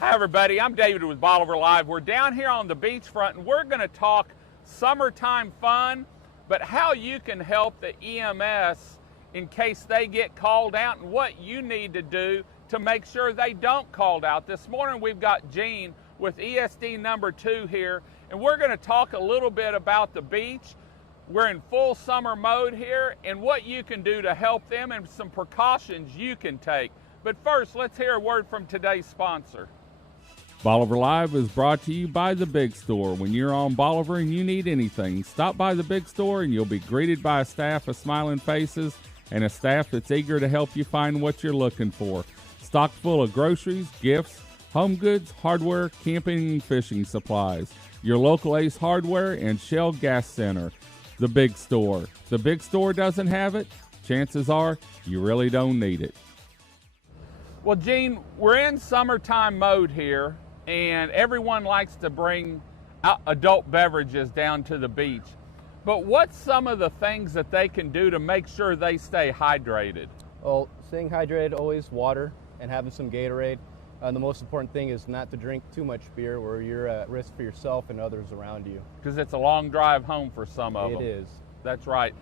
Hi everybody, I'm David with Bolivar Live. We're down here on the beachfront and we're going to talk summertime fun, but how you can help the EMS in case they get called out and what you need to do to make sure they don't called out. This morning we've got Gene with ESD number 2 here, and we're going to talk a little bit about the beach. We're in full summer mode here and what you can do to help them and some precautions you can take. But first, let's hear a word from today's sponsor. Bolivar Live is brought to you by The Big Store. When you're on Bolivar and you need anything, stop by The Big Store and you'll be greeted by a staff of smiling faces and a staff that's eager to help you find what you're looking for. Stocked full of groceries, gifts, home goods, hardware, camping, and fishing supplies. Your local Ace Hardware and Shell Gas Center. The Big Store. The Big Store doesn't have it? Chances are you really don't need it. Well, Gene, we're in summertime mode here, and everyone likes to bring adult beverages down to the beach. But what's some of the things that they can do to make sure they stay hydrated? Well, staying hydrated, always water and having some Gatorade. The most important thing is not to drink too much beer where you're at risk for yourself and others around you. Because it's a long drive home for some of them. It is. That's right.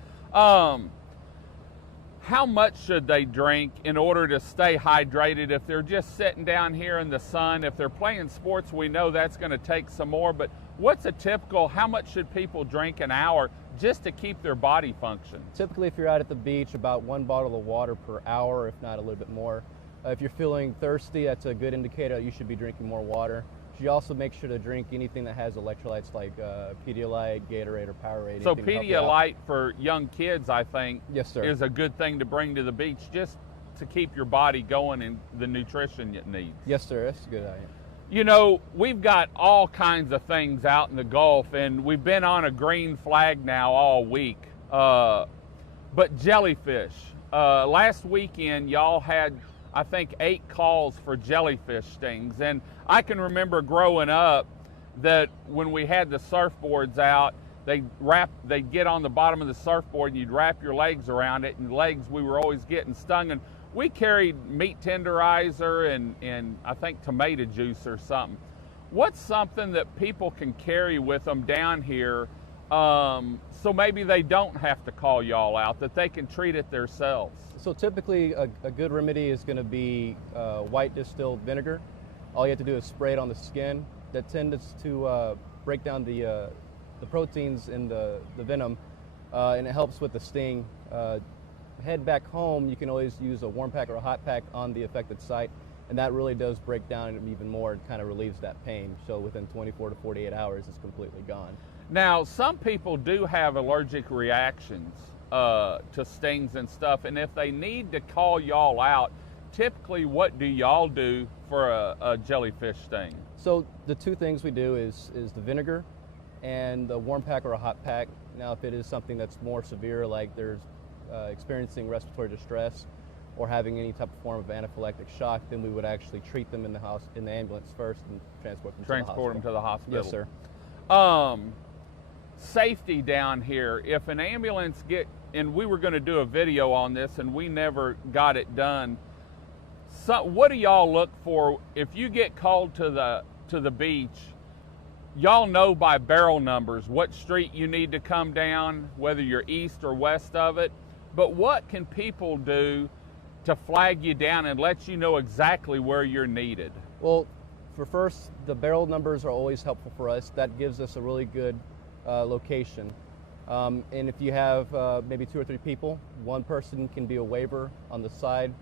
How much should they drink in order to stay hydrated? If they're just sitting down here in the sun, if they're playing sports, we know that's going to take some more. But what's a typical, how much should people drink an hour just to keep their body function? Typically, if you're out at the beach, about 1 bottle of water per hour, if not a little bit more. If you're feeling thirsty, that's a good indicator that you should be drinking more water. You also make sure to drink anything that has electrolytes like Pedialyte, Gatorade, or Powerade. So Pedialyte for young kids, I think, yes, sir, is a good thing to bring to the beach just to keep your body going and the nutrition it needs. Yes, sir, that's a good idea. You know, we've got all kinds of things out in the Gulf, and we've been on a green flag now all week. But jellyfish, last weekend y'all had, I think, 8 calls for jellyfish stings. And I can remember growing up that when we had the surfboards out, they'd get on the bottom of the surfboard and you'd wrap your legs around it, and legs, we were always getting stung. And we carried meat tenderizer and I think tomato juice or something. What's something that people can carry with them down here so maybe they don't have to call y'all out, that they can treat it themselves? So typically a good remedy is going to be white distilled vinegar. All you have to do is spray it on the skin. That tends to break down the proteins in the venom, and it helps with the sting. Head back home, you can always use a warm pack or a hot pack on the affected site, and that really does break down even more and kind of relieves that pain. So within 24 to 48 hours, it's completely gone. Now, some people do have allergic reactions to stings and stuff, and if they need to call y'all out, typically what do y'all do for a jellyfish sting? So the 2 things we do is the vinegar and the warm pack or a hot pack. Now, if it is something that's more severe, like there's experiencing respiratory distress or having any type of form of anaphylactic shock, then we would actually treat them in the ambulance first and transport them to the hospital. Yes, sir. Safety down here. If an ambulance and we were going to do a video on this and we never got it done. So what do y'all look for if you get called to the beach? Y'all know by barrel numbers what street you need to come down, whether you're east or west of it. But what can people do to flag you down and let you know exactly where you're needed? Well, first, the barrel numbers are always helpful for us. That gives us a really good location. And if you have maybe 2 or 3 people, one person can be a waiver on the side.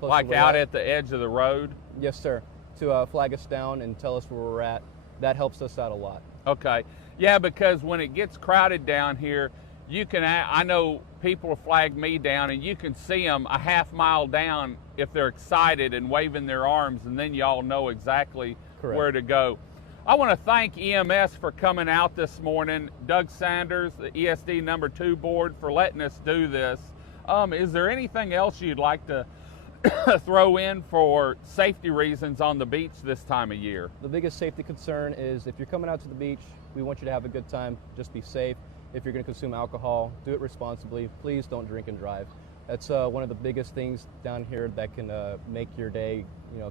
Like out at the edge of the road? Yes, sir. To flag us down and tell us where we're at. That helps us out a lot. Okay. Yeah, because when it gets crowded down here, I know people flag me down and you can see them a half mile down if they're excited and waving their arms, and then y'all know exactly Correct. Where to go. I want to thank EMS for coming out this morning, Doug Sanders, the ESD number 2 board, for letting us do this. Is there anything else you'd like to throw in for safety reasons on the beach this time of year? The biggest safety concern is if you're coming out to the beach, we want you to have a good time, just be safe. If you're going to consume alcohol, do it responsibly. Please don't drink and drive. That's one of the biggest things down here that can make your day,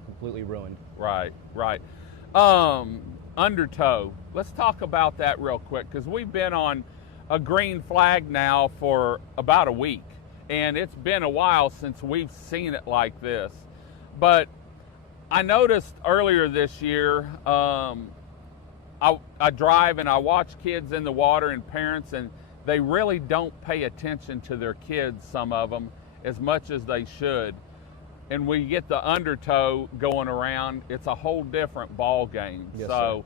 completely ruined. Right, right. Undertow. Let's talk about that real quick, because we've been on a green flag now for about a week, and it's been a while since we've seen it like this. But I noticed earlier this year, I drive and I watch kids in the water and parents, and they really don't pay attention to their kids, some of them, as much as they should. And we get the undertow going around, it's a whole different ball game. Yes, so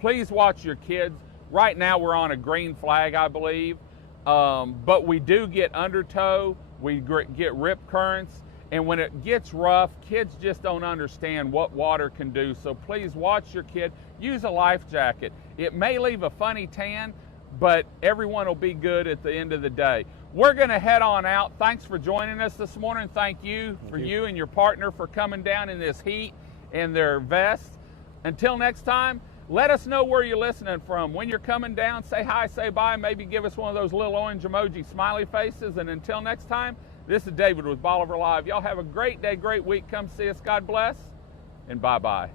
please watch your kids. Right now we're on a green flag, I believe, but we do get undertow, we get rip currents, and when it gets rough, kids just don't understand what water can do. So please watch your kid, use a life jacket. It may leave a funny tan, but everyone will be good at the end of the day. We're going to head on out. Thanks for joining us this morning. Thank you and your partner for coming down in this heat in their vests. Until next time, let us know where you're listening from. When you're coming down, say hi, say bye, maybe give us one of those little orange emoji smiley faces. And until next time, this is David with Bolivar Live. Y'all have a great day, great week. Come see us. God bless, and bye-bye.